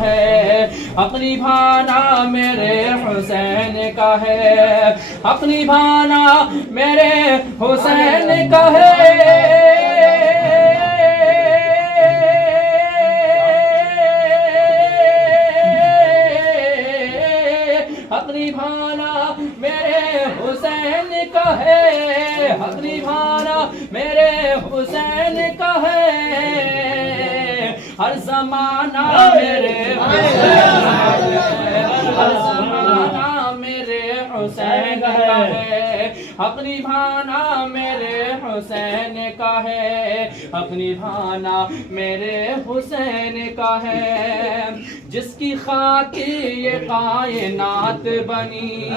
ہے، حق نبھانا میرے حسین کا ہے، حق نبھانا میرے حسین کا ہے۔ حق نبھانا میرے حسین کا ہے، حق نبھانا میرے حسین کا ہے، ہر زمانہ میرے حسین کا ہے، ہر زمانہ میرے حسین کا ہے، حق نبھانا میرے حسین کا ہے، حق نبھانا میرے حسین کا ہے۔ جس کی خاطر یہ کائنات بنی،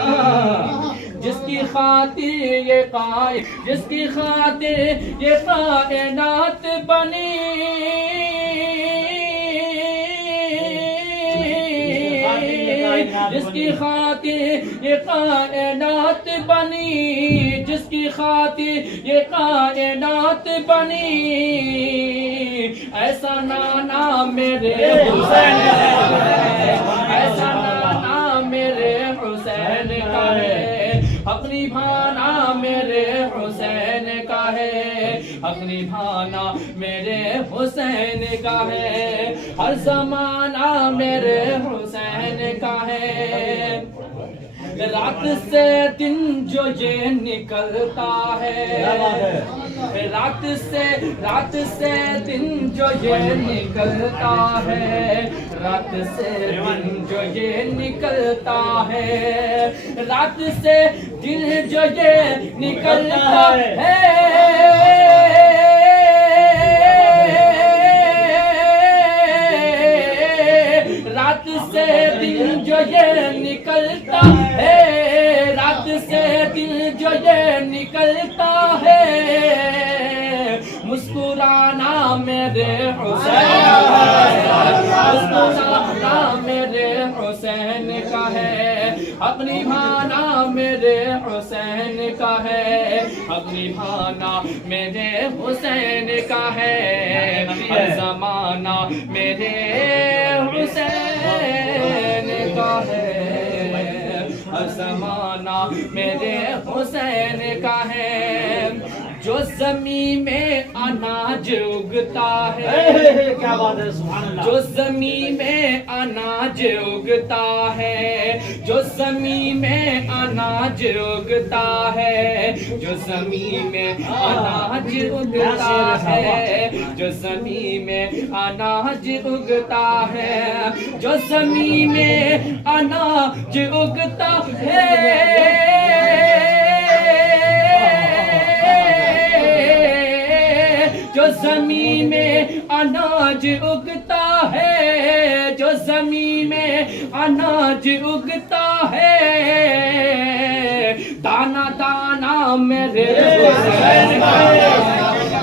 جس کی خاطر یہ جس کی خاطر یہ کائنات بنی، جس کی خاطر یہ کائنات بنی، جس کی خاطر یہ کائنات بنی، ایسا نانا میرے حسین کا ہے، ایسا نانا میرے حسین کا ہے، حق نبھانا میرے حسین کا ہے، حق نبھانا میرے حسین کا ہے، ہر زمانہ میرے حسین کا ہے۔ رات سے دن جو یہ نکلتا ہے، رات سے دن جو یہ نکلتا ہے، رات سے دن جو یہ نکلتا ہے، رات سے دن جو یہ نکلتا ہے، رات سے دن جو یہ نکلتا ہے، رات سے دن جو یہ نکلتا ہے، مسکرانا میرے حسین کا ہے، مسکرانا میرے حسین کا ہے، حق نبھانا میرے حسین کا ہے، حق نبھانا میرے حسین کا ہے، ہر زمانہ میرے حسین کا ہے، ہر زمانہ میرے حسین کا ہے۔ جو زمین میں اناج اگتا ہے، کیا بات ہے، سبحان اللہ، جو زمین میں اناج اگتا ہے، جو زمین میں اناج اگتا ہے، جو زمین میں اناج اگتا ہے، جو زمین میں اناج اگتا ہے، جو زمین میں اناج اگتا ہے، جو زمین میں اناج اگتا ہے، جو زمین میں اناج اگتا ہے، دانا دانا میرے حسین کا ہے،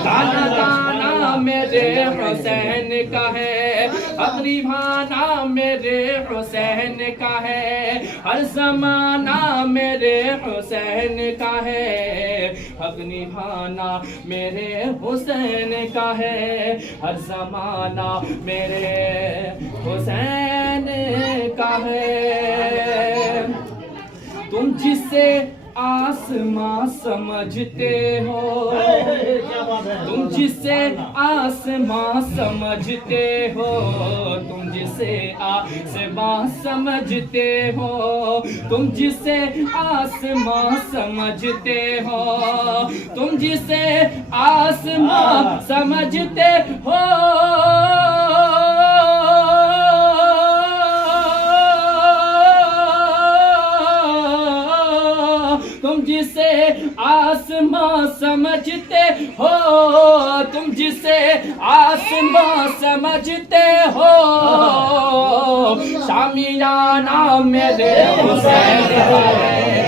دانا دانا میرے حسین کا ہے، حق نبھانا میرے حسین کا ہے، ہر زمانہ میرے حسین کا ہے، حق نبھانا میرے حسین کا ہے، ہر زمانہ میرے حسین کا ہے۔ تم جسے آسماں سمجھتے ہو، تم جسے آسماں سمجھتے ہو، تم جسے آسماں سمجھتے ہو، تم جسے آسماں سمجھتے ہو، تم جسے آسماں سمجھتے ہو، تم جسے آسماں سمجھتے ہو، تم جسے آسماں سمجھتے ہو، شامیانہ میرے حسین کا ہے،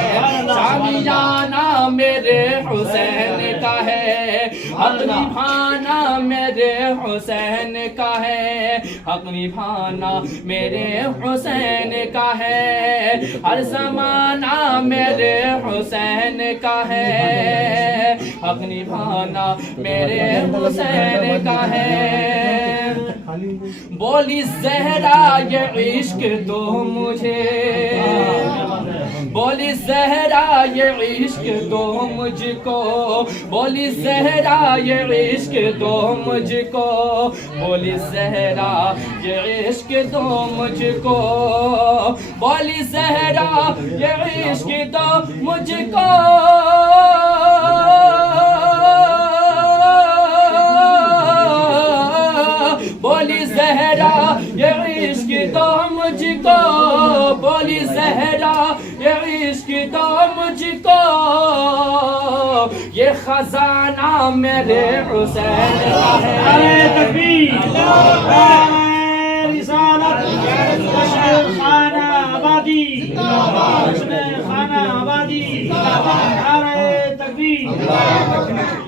شامیانہ میرے حسین کا ہے، حق نبھانا میرے حسین کا ہے، حق نبھانا میرے حسین کا ہے، ہر زمانہ میرے حسین کا ہے، حق نبھانا میرے حسین کا ہے۔ بولی زہرا یہ عشق دو مجھے، بولی زہرا یہ عشق دو مجھ کو، بولی زہرا یہ عشق دو مجھ کو، بولی زہرا یہ عشق دو مجھ کو، بولی زہرا یہ عشق دو مجھ کو، بولی زہرا یہ عشق دو مجھ کو، بولی زہرا یہ عشق دو مجھ کو، یہ خزانہ میرے حسین کا ہے۔ تکبیر رسالت خانہ آبادی، خانہ آبادی، نعرہ تکبیر۔